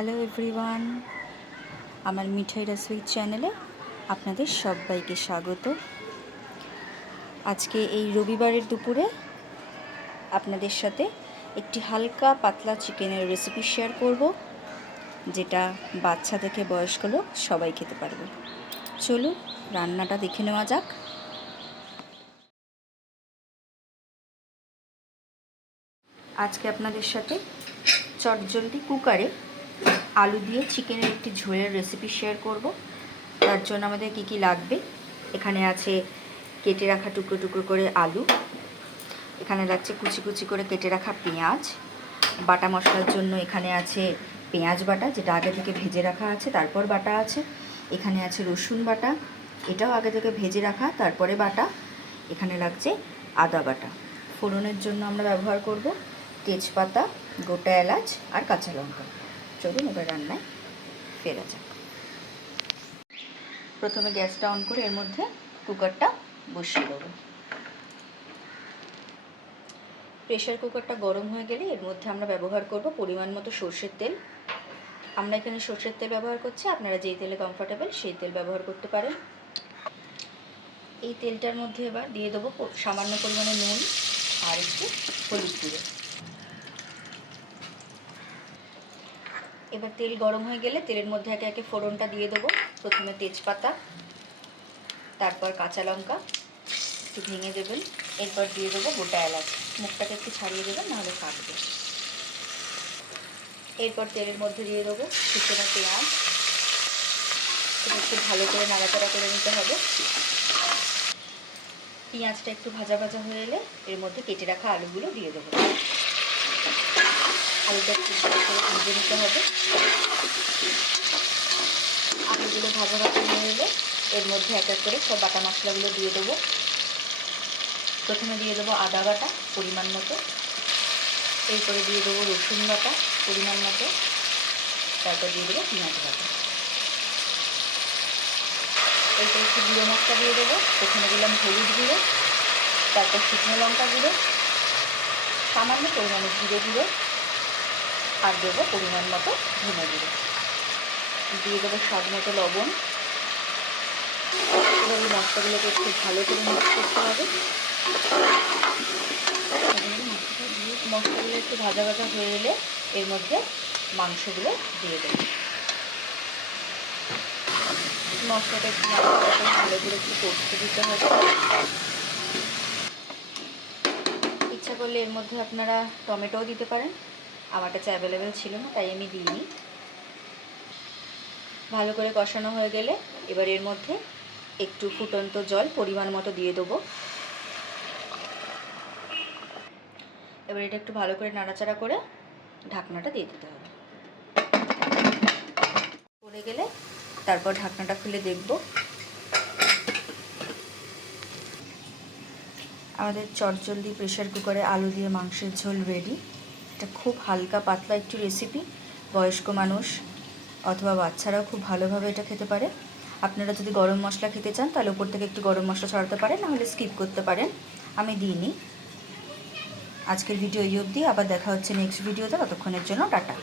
Hello everyone আমার মিঠাই sweet চ্যানেলে আপনাদের সবাইকে স্বাগত। আজকে এই রবিবারের দুপুরে আপনাদের সাথে একটি হালকা পাতলা চিকেনের রেসিপি শেয়ার করব, যেটা বাচ্চা থেকে বয়স্ক লোক সবাই খেতে পারবে। চলুন, রান্নাটা দেখে নেওয়া যাক। আজকে আপনাদের সাথে চটজলদি কুকারে আলু দিয়ে চিকেনের একটি ঝোলের রেসিপি শেয়ার করব। তার জন্য আমাদের কি কি লাগবে? এখানে আছে কেটে রাখা টুকরো টুকরো করে আলু। এখানে লাগছে কুচি কুচি করে কেটে রাখা পেঁয়াজ। বাটা মশলার জন্য এখানে আছে পেঁয়াজ বাটা, যেটা আগে থেকে ভেজে রাখা আছে, তারপর বাটা আছে। এখানে আছে রসুন বাটা, এটাও আগে থেকে ভেজে রাখা, তারপরে বাটা। এখানে লাগছে আদা বাটা। ফোড়নের জন্য আমরা ব্যবহার করব তেজপাতা, গোটা এলাচ আর কাঁচা লঙ্কা। চলুন, এবার রান্নায় ফেরা যাক। প্রথমে গ্যাসটা অন করে এর মধ্যে কুকারটা বসিয়ে দেবো। প্রেশার কুকারটা গরম হয়ে গেলে এর মধ্যে আমরা ব্যবহার করব পরিমাণ মতো সর্ষের তেল। আমরা এখানে সর্ষের তেল ব্যবহার করছি, আপনারা যেই তেলে কমফোর্টেবল সেই তেল ব্যবহার করতে পারেন। এই তেলটার মধ্যে এবার দিয়ে দেবো সামান্য পরিমাণে নুন আর একটু হলুদ গুঁড়ো। এবার তেল গরম হয়ে গেলে তেলের মধ্যে একে একে ফোড়নটা দিয়ে দেবো। প্রথমে তেজপাতা, তারপর কাঁচা লঙ্কা, একটু ভেঙে দেবেন। এরপর দিয়ে দেবো গোটা এলাচ। মুখটাকে একটু ছাড়িয়ে দেবেন, নাহলে কাটবে। এরপর তেলের মধ্যে দিয়ে দেবো কুচনো পেঁয়াজ। একটু ভালো করে নাড়াচাড়া করে নিতে হবে। পেঁয়াজটা একটু ভাজা ভাজা হয়ে এলে এর মধ্যে কেটে রাখা আলুগুলো দিয়ে দেবো। আলুটা একটু ভেজে নিতে হবে। আলুগুলো ভাজা ভাজা হয়ে এলে এর মধ্যে এক এক করে সব বাটা মশলাগুলো দিয়ে দেবো। প্রথমে দিয়ে দেবো আদা বাটা পরিমাণ মতো। এরপরে দিয়ে দেবো রসুন বাটা পরিমাণ মতো। তারপর দিয়ে দেবো পেঁয়াজ বাটা। এরপর একটু গুঁড়ো মশলা দিয়ে দেবো। প্রথমে দিলাম হলুদ গুঁড়ো, তারপর শুকনো লঙ্কা গুঁড়ো সামান্য পরিমাণে জিরে গুঁড়ো আর দেবো পরিমাণ মতো ধনে গুঁড়ো। দিয়ে দেবো স্বাদ মতো লবণ। এবার এই মশলাগুলোকে একটু ভালো করে মিক্স করতে হবে। মশলাগুলো একটু ভাজা ভাজা হয়ে এলে এর মধ্যে মাংসগুলো দিয়ে দেবো। মশলাটা একটু ভালো করে একটু কষতে দিতে হবে। করলে এর মধ্যে আপনারা টমেটোও দিতে পারেন। আমার কাছে অ্যাভেলেবেল ছিল না, তাই আমি দিইনি। ভালো করে কষানো হয়ে গেলে এবার এর মধ্যে একটু ফুটন্ত জল পরিমাণ মতো দিয়ে দেবো। এবার এটা একটু ভালো করে নাড়াচাড়া করে ঢাকনাটা দিয়ে দিতে হবে। পড়ে গেলে তারপর ঢাকনাটা খুলে দেখব। আমাদের চটজলদি প্রেশার কুকারে আলু দিয়ে মাংসের ঝোল রেডি এটা খুব হালকা পাতলা একটু রেসিপি বয়স্ক মানুষ অথবা বাচ্চারাও খুব ভালোভাবে এটা খেতে পারে। আপনারা যদি গরম মশলা খেতে চান, তাহলে উপর থেকে একটু গরম মশলা ছড়াতে পারেন, নাহলে স্কিপ করতে পারেন। আমি দিইনি। আজকের ভিডিও এই অবধি। আবার দেখা হচ্ছে নেক্সট ভিডিওতে ততক্ষণের জন্য টাটা।